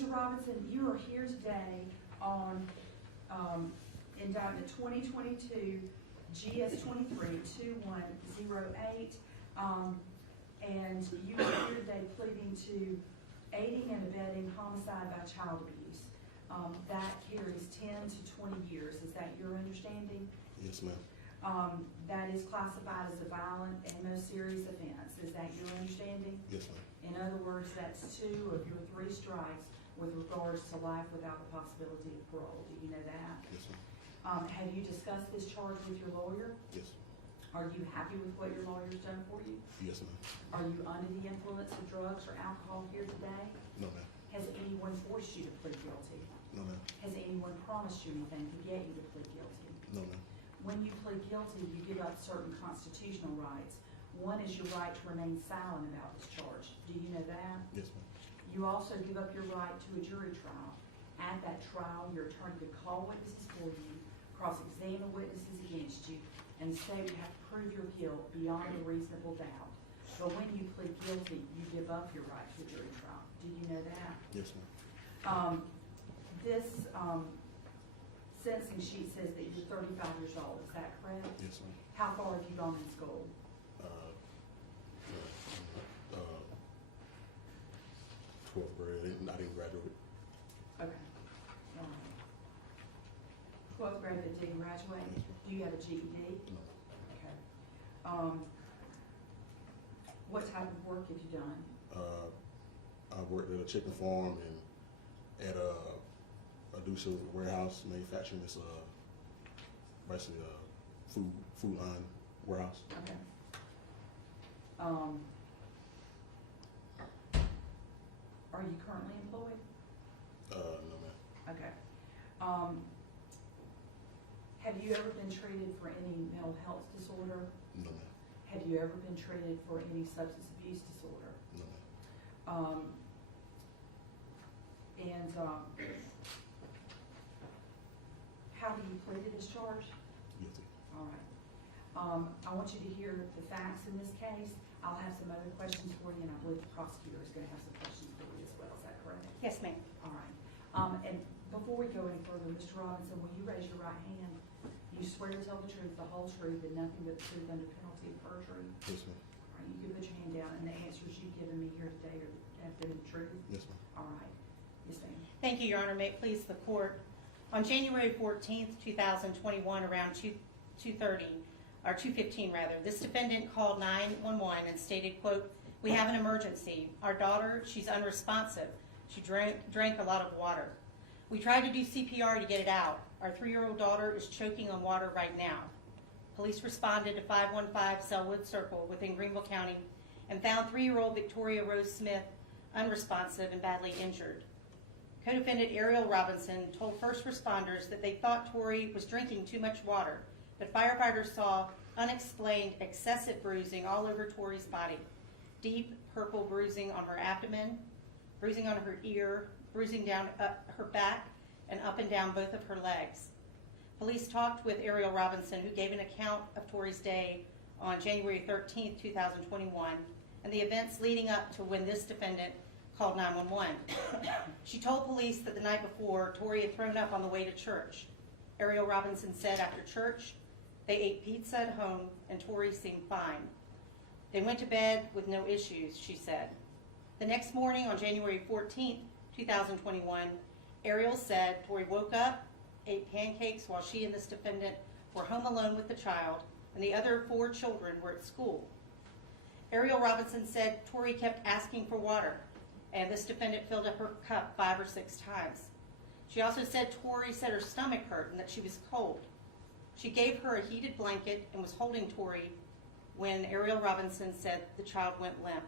Mr. Robinson, you are here today on indictment 2022 GS 23-2108, and you are here today pleading to aiding and abetting homicide by child abuse. That carries 10 to 20 years. Is that your understanding? Yes, ma'am. That is classified as a violent and most serious offense. Is that your understanding? Yes, ma'am. In other words, that's 2 of your 3 strikes with regards to life without the possibility of parole. Do you know that? Yes, ma'am. Have you discussed this charge with your lawyer? Yes. Are you happy with what your lawyer's done for you? Yes, ma'am. Are you under the influence of drugs or alcohol here today? No, ma'am. Has anyone forced you to plead guilty? No, ma'am. Has anyone promised you anything to get you to plead guilty? No, ma'am. When you plead guilty, you give up certain constitutional rights. One is your right to remain silent about this charge. Do you know that? Yes, ma'am. You also give up your right to a jury trial. At that trial, your attorney could call witnesses for you, cross-examine witnesses against you, and say you have to prove your guilt beyond a reasonable doubt. But when you plead guilty, you give up your right to a jury trial. Do you know that? Yes, ma'am. This sentencing sheet says that you're 35 years old. Is that correct? Yes, ma'am. How far have you gone in school? 12th grade. I didn't graduate. Okay. 12th grade, but didn't graduate? Yes, ma'am. Do you have a GED? No. Okay. What type of work have you done? I worked at a chicken farm and at a Deuce warehouse manufacturing. It's basically a food line warehouse. Okay. Are you currently employed? No, ma'am. Okay. Have you ever been treated for any mental health disorder? No, ma'am. Have you ever been treated for any substance abuse disorder? No, ma'am. How do you plead to this charge? Guilty. All right. I want you to hear the facts in this case. I'll have some other questions for you, and I believe the prosecutor is going to have some questions for you as well. Is that correct? Yes, ma'am. All right. And before we go any further, Mr. Robinson, will you raise your right hand? You swear to tell the truth, the whole truth, and nothing but the truth under penalty of perjury? Yes, ma'am. All right, you can put your hand down, and the answers you've given me here today have been the truth? Yes, ma'am. All right. Yes, ma'am. Thank you, Your Honor. May it please the court. On January 14th, 2021, around 2:15 rather, this defendant called 911 and stated, quote, "We have an emergency. Our daughter, she's unresponsive. She drank a lot of water. We tried to do CPR to get it out. Our 3-year-old daughter is choking on water right now." Police responded to 515 Selwood Circle within Greenville County and found 3-year-old Victoria Rose Smith unresponsive and badly injured. Co-defendant Ariel Robinson told first responders that they thought Tori was drinking too much water, but firefighters saw unexplained excessive bruising all over Tori's body. Deep purple bruising on her abdomen, bruising on her ear, bruising down her back, and up and down both of her legs. Police talked with Ariel Robinson, who gave an account of Tori's day on January 13th, 2021, and the events leading up to when this defendant called 911. She told police that the night before, Tori had thrown up on the way to church. Ariel Robinson said after church, they ate pizza at home and Tori seemed fine. They went to bed with no issues, she said. The next morning on January 14th, 2021, Ariel said Tori woke up, ate pancakes while she and this defendant were home alone with the child, and the other 4 children were at school. Ariel Robinson said Tori kept asking for water, and this defendant filled up her cup 5 or 6 times. She also said Tori said her stomach hurt and that she was cold. She gave her a heated blanket and was holding Tori when Ariel Robinson said the child went limp.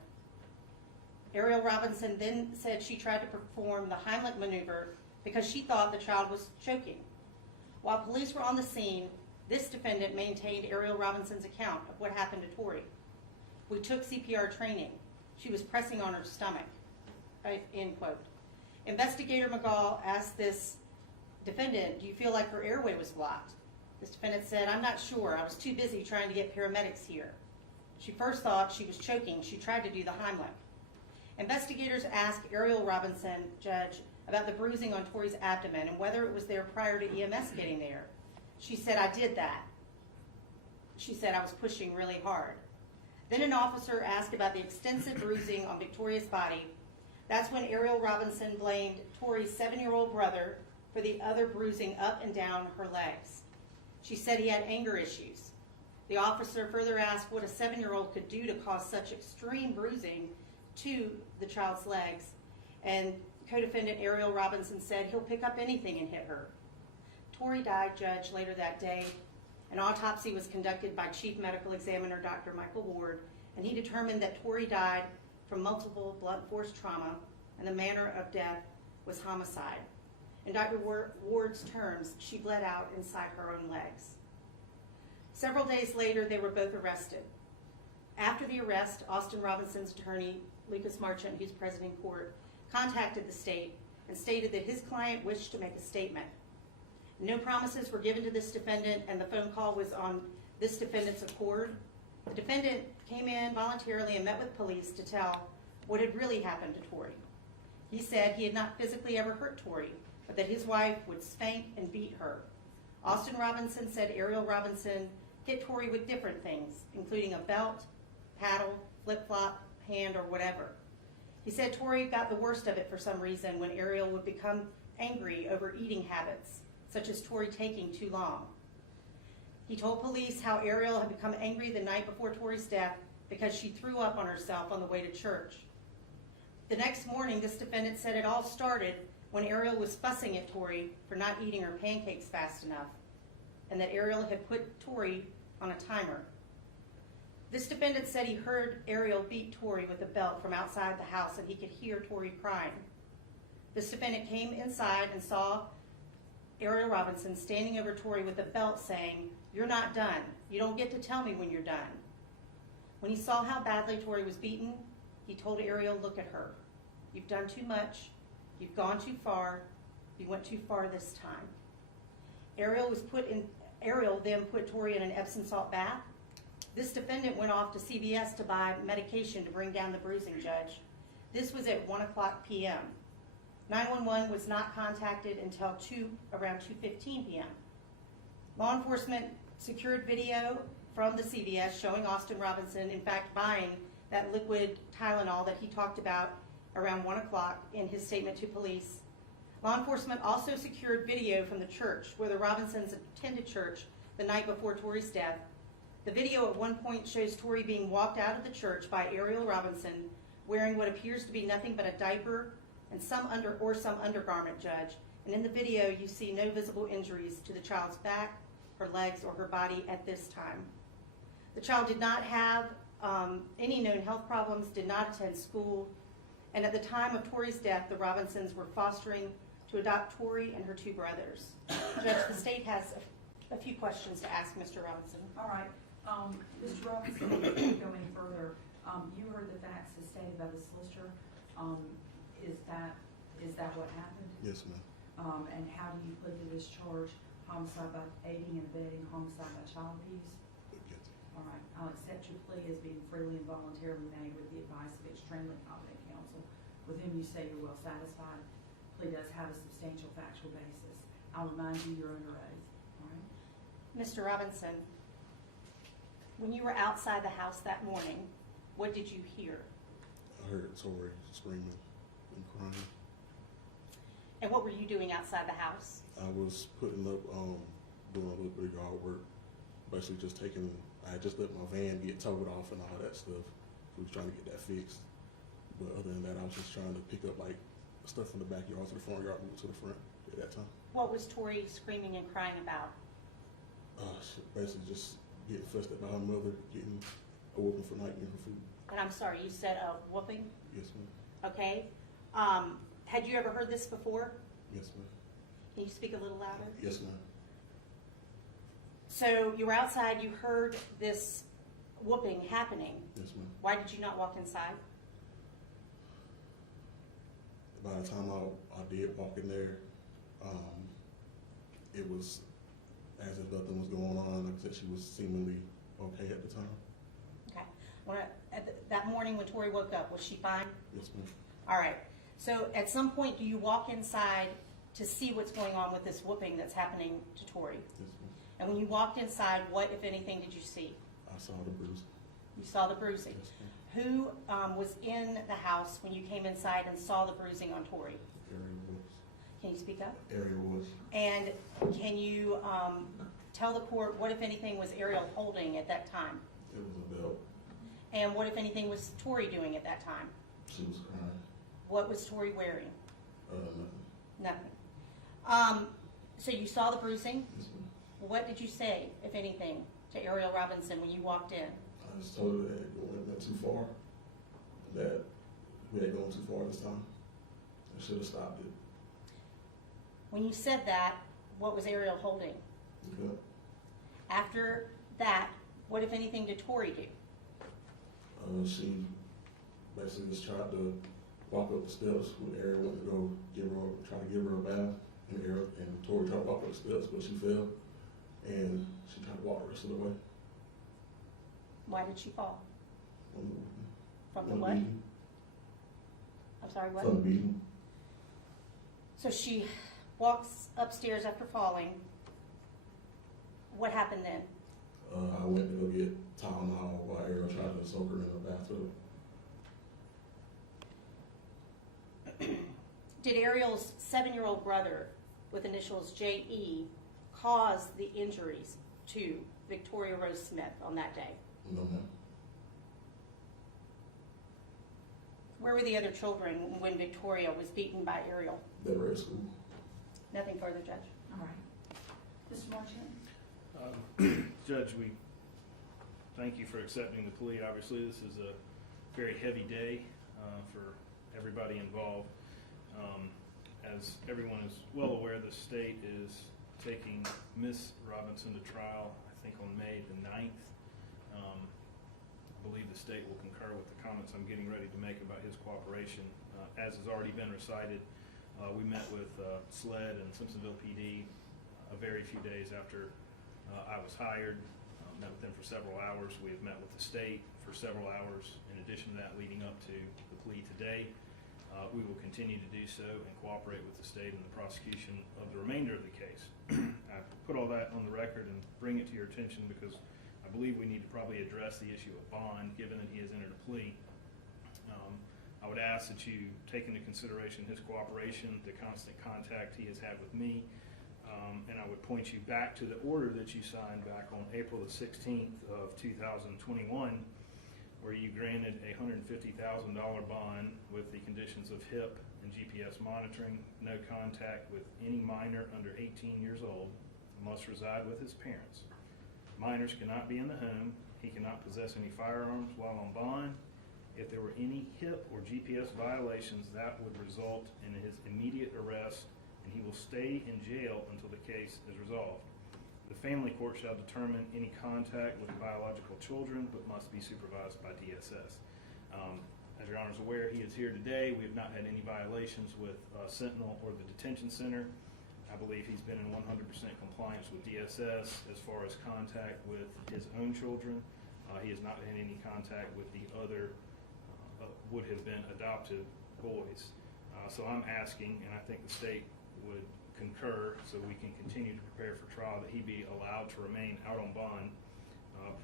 Ariel Robinson then said she tried to perform the Heimlich maneuver because she thought the child was choking. While police were on the scene, this defendant maintained Ariel Robinson's account of what happened to Tori. "We took CPR training. She was pressing on her stomach," end quote. Investigator McGall asked this defendant, "Do you feel like her airway was blocked?" This defendant said, "I'm not sure. I was too busy trying to get paramedics here. She first thought she was choking. She tried to do the Heimlich." Investigators asked Ariel Robinson, judge, about the bruising on Tori's abdomen and whether it was there prior to EMS getting there. She said, "I did that." She said, "I was pushing really hard." Then an officer asked about the extensive bruising on Victoria's body. That's when Ariel Robinson blamed Tori's 7-year-old brother for the other bruising up and down her legs. She said he had anger issues. The officer further asked what a 7-year-old could do to cause such extreme bruising to the child's legs, and co-defendant Ariel Robinson said he'll pick up anything and hit her. Tori died, judge, later that day. An autopsy was conducted by Chief Medical Examiner Dr. Michael Ward, and he determined that Tori died from multiple blunt force trauma, and the manner of death was homicide. In Dr. Ward's terms, she bled out inside her own legs. Several days later, they were both arrested. After the arrest, Austin Robinson's attorney, Lucas Marchant, who's present in court, contacted the state and stated that his client wished to make a statement. No promises were given to this defendant, and the phone call was on this defendant's accord. The defendant came in voluntarily and met with police to tell what had really happened to Tori. He said he had not physically ever hurt Tori, but that his wife would spank and beat her. Austin Robinson said Ariel Robinson hit Tori with different things, including a belt, paddle, flip-flop, hand, or whatever. He said Tori got the worst of it for some reason when Ariel would become angry over eating habits, such as Tori taking too long. He told police how Ariel had become angry the night before Tori's death because she threw up on herself on the way to church. The next morning, this defendant said it all started when Ariel was fussing at Tori for not eating her pancakes fast enough, and that Ariel had put Tori on a timer. This defendant said he heard Ariel beat Tori with a belt from outside the house, and he could hear Tori crying. This defendant came inside and saw Ariel Robinson standing over Tori with a belt saying, "You're not done. You don't get to tell me when you're done." When he saw how badly Tori was beaten, he told Ariel, "Look at her. You've done too much. You've gone too far. You went too far this time." Ariel then put Tori in an Epsom salt bath. This defendant went off to CVS to buy medication to bring down the bruising, judge. This was at 1:00 p.m. 911 was not contacted until around 2:15 p.m. Law enforcement secured video from the CVS showing Austin Robinson, in fact, buying that liquid Tylenol that he talked about around 1:00 in his statement to police. Law enforcement also secured video from the church where the Robinsons attended church the night before Tori's death. The video at one point shows Tori being walked out of the church by Ariel Robinson wearing what appears to be nothing but a diaper and some undergarment, judge. And in the video, you see no visible injuries to the child's back, her legs, or her body at this time. The child did not have any known health problems, did not attend school, and at the time of Tori's death, the Robinsons were fostering to adopt Tori and her 2 brothers. Judge, the state has a few questions to ask Mr. Robinson. All right, Mr. Robinson, before we go any further, you heard the facts as stated by the solicitor. Is that what happened? Yes, ma'am. And how do you plead to this charge? Homicide by aiding and abetting, homicide by child abuse? Yes. All right, I'll accept your plea as being freely and voluntarily made with the advice of extremely competent counsel with whom you say you're well satisfied. Plea does have a substantial factual basis. I'll remind you you're under oath. All right. Mr. Robinson, when you were outside the house that morning, what did you hear? I heard Tori screaming and crying. And what were you doing outside the house? I was putting up, doing a little bit of yard work. Basically just I just let my van get towed off and all that stuff. We was trying to get that fixed. But other than that, I was just trying to pick up like stuff from the backyard to the front yard, move to the front at that time. What was Tori screaming and crying about? Basically just getting fussed at by her mother, getting a whooping for not getting her food. And I'm sorry, you said a whooping? Yes, ma'am. Okay. Had you ever heard this before? Yes, ma'am. Can you speak a little louder? Yes, ma'am. So you were outside, you heard this whooping happening. Yes, ma'am. Why did you not walk inside? By the time I did walk in there, it was as if nothing was going on. Like I said, she was seemingly okay at the time. Okay. That morning when Tori woke up, was she fine? Yes, ma'am. All right. So at some point, do you walk inside to see what's going on with this whooping that's happening to Tori? Yes, ma'am. And when you walked inside, what, if anything, did you see? I saw the bruise. You saw the bruising. Yes, ma'am. Who was in the house when you came inside and saw the bruising on Tori? Ariel was. Can you speak up? Ariel was. And can you tell the court what, if anything, was Ariel holding at that time? It was a belt. And what, if anything, was Tori doing at that time? She was crying. What was Tori wearing? Nothing. Nothing. So you saw the bruising. Yes, ma'am. What did you say, if anything, to Ariel Robinson when you walked in? I just told her that it went too far. That we had gone too far this time. I should have stopped it. When you said that, what was Ariel holding? Okay. After that, what, if anything, did Tori do? She basically just tried to walk up the steps when Ariel went to go try to give her a bath, and Tori tried to walk up the steps, but she fell, and she tried to walk the rest of the way. Why did she fall? From the From what? beating. I'm sorry, what? From the beating. So she walks upstairs after falling. What happened then? I went to go get Tylenol while Ariel tried to soak her in the bathtub. Did Ariel's 7-year-old brother, with initials J.E., cause the injuries to Victoria Rose Smith on that day? No, ma'am. Where were the other children when Victoria was beaten by Ariel? They were at school. Nothing further, Judge. All right. Mr. Marchand? Judge, we thank you for accepting the plea. Obviously, this is a very heavy day for everybody involved. As everyone is well aware, the state is taking Miss Robinson to trial, I think on May the 9th. I believe the state will concur with the comments I'm getting ready to make about his cooperation. As has already been recited, we met with SLED and Simpsonville PD a very few days after I was hired. Met with them for several hours. We have met with the state for several hours in addition to that leading up to the plea today. We will continue to do so and cooperate with the state in the prosecution of the remainder of the case. I put all that on the record and bring it to your attention because I believe we need to probably address the issue of bond given that he has entered a plea. I would ask that you take into consideration his cooperation, the constant contact he has had with me, and I would point you back to the order that you signed back on April the 16th of 2021, where you granted a $150,000 bond with the conditions of HIP and GPS monitoring, no contact with any minor under 18 years old, must reside with his parents. Minors cannot be in the home. He cannot possess any firearms while on bond. If there were any HIP or GPS violations, that would result in his immediate arrest, and he will stay in jail until the case is resolved. The family court shall determine any contact with biological children, but must be supervised by DSS. As your Honor is aware, he is here today. We have not had any violations with Sentinel or the detention center. I believe he's been in 100% compliance with DSS as far as contact with his own children. He has not had any contact with the other would have been adopted boys. So I'm asking, and I think the state would concur so we can continue to prepare for trial, that he be allowed to remain out on bond.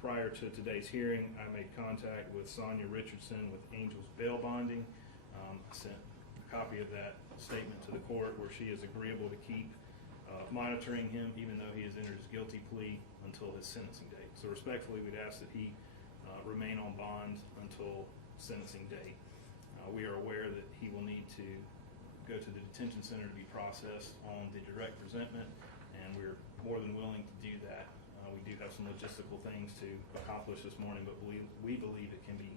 Prior to today's hearing, I made contact with Sonia Richardson with Angels Bail Bonding. I sent a copy of that statement to the court where she is agreeable to keep monitoring him even though he has entered his guilty plea until his sentencing date. So respectfully, we'd ask that he remain on bond until sentencing date. We are aware that he will need to go to the detention center to be processed on the direct presentment, and we're more than willing to do that. We do have some logistical things to accomplish this morning, but we believe it can be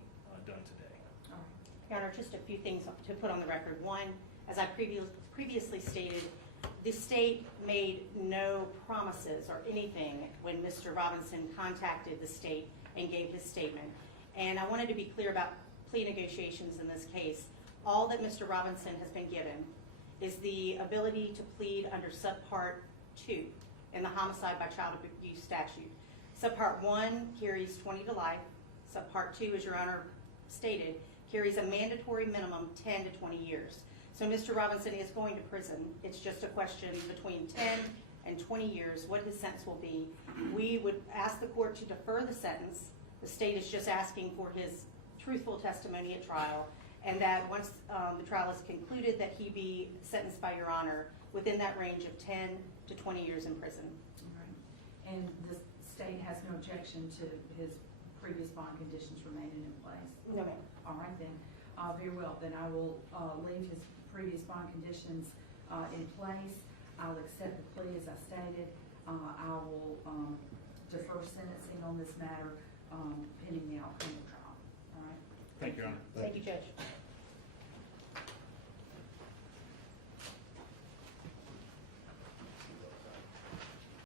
done today. All right. Your Honor, just a few things to put on the record. One, as I previously stated, the state made no promises or anything when Mr. Robinson contacted the state and gave his statement. And I wanted to be clear about plea negotiations in this case. All that Mr. Robinson has been given is the ability to plead under subpart 2 in the homicide by child abuse statute. Subpart 1 carries 20 to life. Subpart 2, as Your Honor stated, carries a mandatory minimum 10 to 20 years. So Mr. Robinson is going to prison. It's just a question between 10 and 20 years, what his sentence will be. We would ask the court to defer the sentence. The state is just asking for his truthful testimony at trial, and that once the trial is concluded, that he be sentenced by Your Honor within that range of 10 to 20 years in prison. All right. And the state has no objection to his previous bond conditions remaining in place? No, ma'am. All right then, very well, then I will leave his previous bond conditions in place. I'll accept the plea as I stated. I will defer sentencing on this matter pending the outcome of the trial. All right? Thank you, Your Honor. Thank you, Judge.